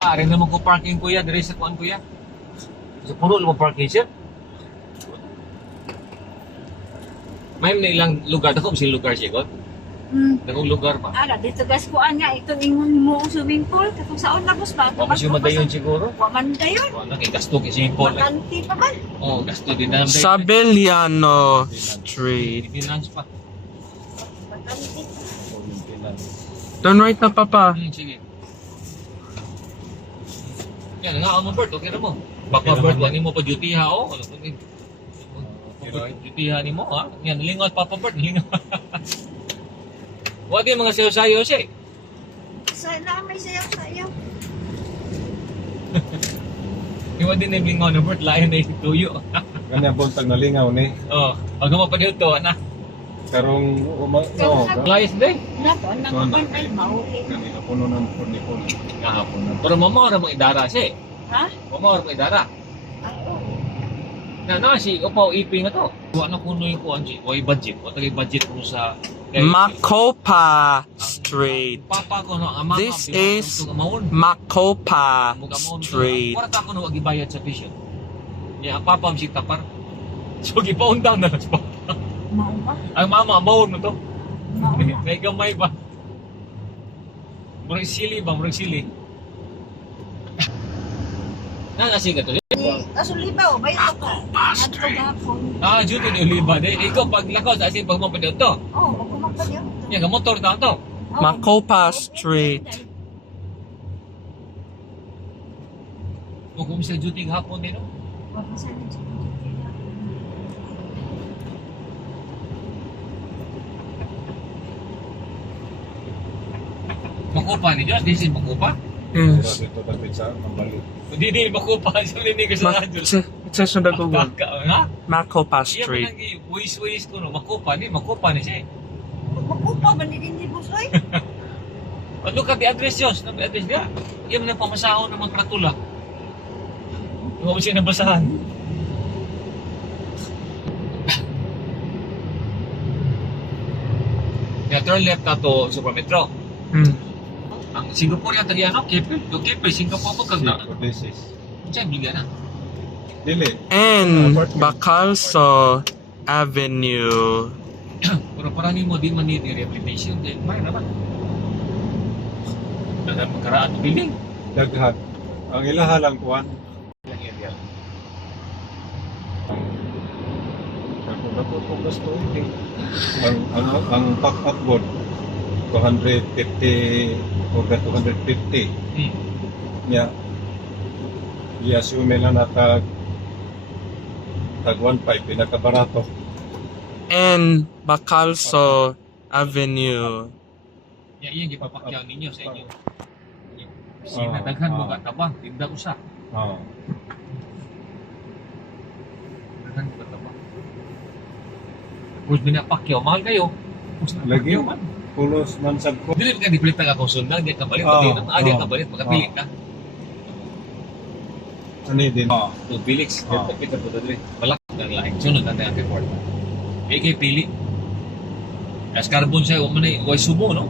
Ari naman ko parking kuya, dire sa kuan kuya. Sa puno mo parking siya. May na ilang lugar dako bisin lugar siya ko. Dakong lugar pa. Ala, dito gas ko nga, ito ingon mo ang swimming pool. Katong saon na bus ba? Wa man siya madayon siguro. Wa man dayon. Wala kay gasto kay simple. Makanti pa man. Oh, gasto din na. Sabeliano Street. Finance pa. Makanti. Turn right na, Papa. Sige. Yan nga mo Bert, okay na mo. Baka Bert, wani mo pa duty ha oh. Duty ha ni mo ha. Yan lingot Papa Bert, lingot. Wag yung mga sayo-sayo siya. Sana may sayaw-sayaw. Iwan din yung lingon na Bert, layan na yung tuyo. Ganyan buntag na lingaw ni. Oh, pag mo pa dito, na. Karong Layas din. Nato, nakapan ay maulit. kanina puno ng purnipon. Kahapon na. Pero mamahara mong idara siya. Ha? Mamahara mong idara. Ako. Na si Upaw Iping na to. Ano kuno yung kuan si? Why budget? O tagay budget mo sa Macopa Street. Papa ko no, ama This is Macopa Street. Para ta ko no gibayad sa vision. Ya papa si tapar. So gipaundang na lang sa papa. Mao ba? Ang mama amawon mo to. Mao ba? May gamay ba? Murag sili ba? Murag sili. Nanasi ka to. Kasulibaw, bayo ako. Ato gahapon. Ah, juto ni Oliva. Ikaw paglakaw sa asin pagmampa dito. Oh, magkumapad yun. Yan, motor na to. Macopa Street. O kung sa duty hapon din, no? Makupa ni Diyos, di sin makupa. Yes. Dito tapit sa Mambalik. Hindi makupa, sa linig sa radyo. Sa sunod ko ba? Ha? Macopa Iya Street. managi, wis ko no, makupa ni siya. Magkupa ba ni din di bus oy? Ano ka di address yun? Ano address niya? Iya man ang pamasahon ng mga kratula. Huwag mo siya nabasahan. Kaya turn left na to Super Metro. Ang Singapore yung Italiano, Kepel. Yung Kepel, Singapore po kag na. This is Diyan, biligan na. dili. And Bacalso Avenue. Pero parang mo di man need rehabilitation. Then, may naman. Dagan magkaraan ng building. Daghan. Ang ilaha lang kuan. Yung area. Ako gusto ini. Ang pack board 250 or 250. Ya. I-assume na natag 1.5 pinakabarato. And Bacalso Avenue. Yan, yung ipapakyaw ninyo sa inyo. Sinadaghan mo ka tabang, tinda usa. Ah. Daghan mo ka tabang. Kung binapakyaw, mahal kayo. Lagi pulos man sad ko. Dili ka dipilit na akong sundan, di ka palit. Di ka palit, makapilit ka. Ano din? To Felix, kita po dali. Malak na lain. Sunod natin ang report. Kay pili. As carbon siya, way sumo, no?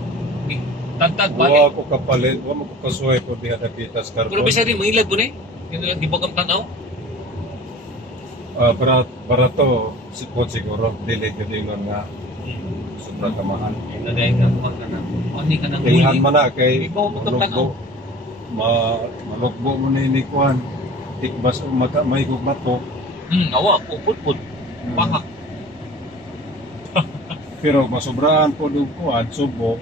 Tantag, Wa bakit? ko kapalit, wa mo ko kasuhay po diha dapitas Pero carbon. bisa rin, mangilad mo na eh. Yung lang, di ba kang tanaw? Barato siguro dili gyud nga sobrang kamahal. Nagay ka, kuha ka na. Ani ka nang Kailan huli. man na kay Ikaw mo kang tanaw. malugbo mo ni kuan. Tikbas o may gugmato. Awa, puput-put. Pakak. Pero masubraan po do kuan subo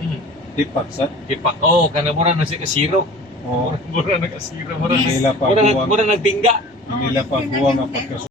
tipak sa Ipak. Oh, kana mura na siya kasiro. o Mura na kasiro. Mura nila pa na buwang mura nagtingga. nila pa buwang ang pagkasunod.